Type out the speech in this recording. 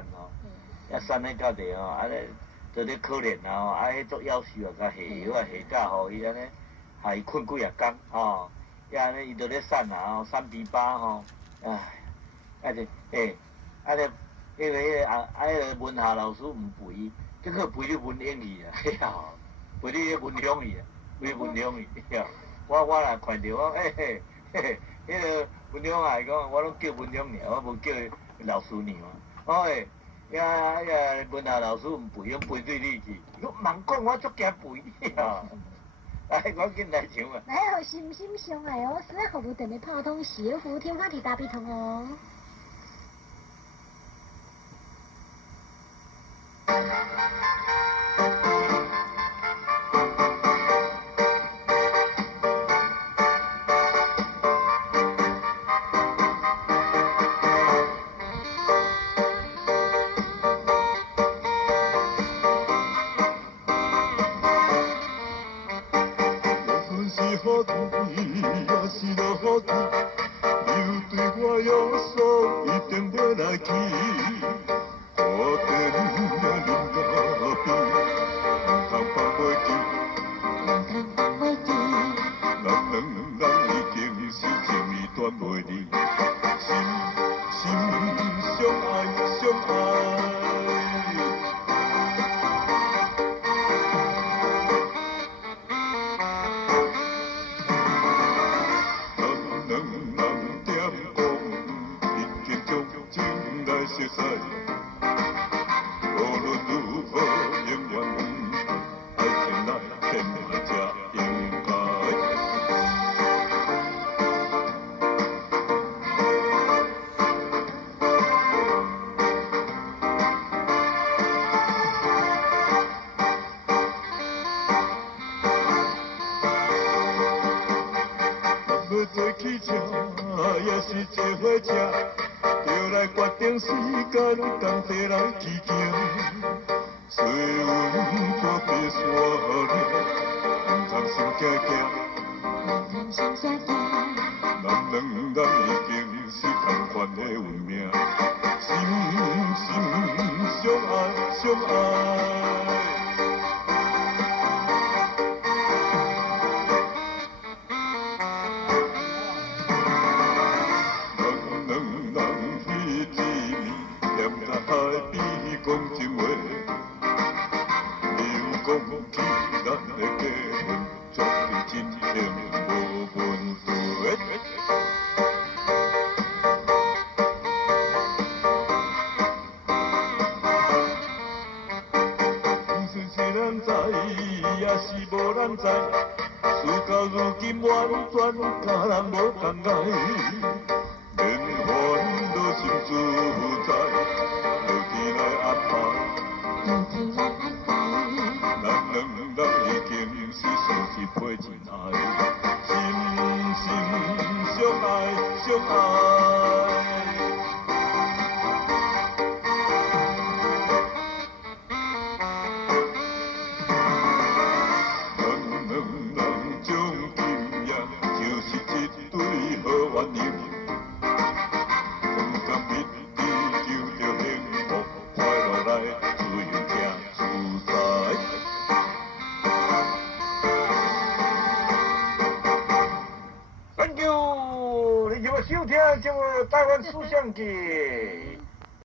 干吼，遐山咧到地吼，啊咧做咧可怜啊吼，啊迄做夭寿啊，甲下药啊下甲吼，伊安尼害伊困几啊工吼，伊安尼伊就咧散啊吼，散猪巴吼，唉，啊就啊咧迄个文夏老师毋陪伊，结果陪你文英去啊，嘿呀，陪你迄文香去啊，陪文香去呀，我若看着我迄个文香啊，伊讲我拢叫文香尔，我无叫老师尔嘛，哦诶。文夏老师毋陪，陪对你去。我忙讲，我足惊陪呀。来，赶紧来唱啊！来，好心心相爱哦，是服务店的泡通小福天花提大比通哦。好天，也是落雨天，又对我约束，一定要来去。花店也啉咖啡，唔通放袂记，咱两人已经是情意断袂离，心相爱相爱。熟悉，无论如何，永远爱情来甜蜜才应该。要做汽车，也是坐火车。就来决定时间，同齐来去行。岁月过地山岭，唔通心惊惊。咱两人已经是同款的运命，心相爱相爱。讲真话，你有讲起咱的结婚，绝对真情无问题。算是咱知，也是无咱知，事到如今完全甲人无同爱，连烦恼心自在。来安排，咱两人已经是相识配真爱，心相爱相爱。咱两人从今夜就是一对好鸳鸯。收听节目《台湾思想记》，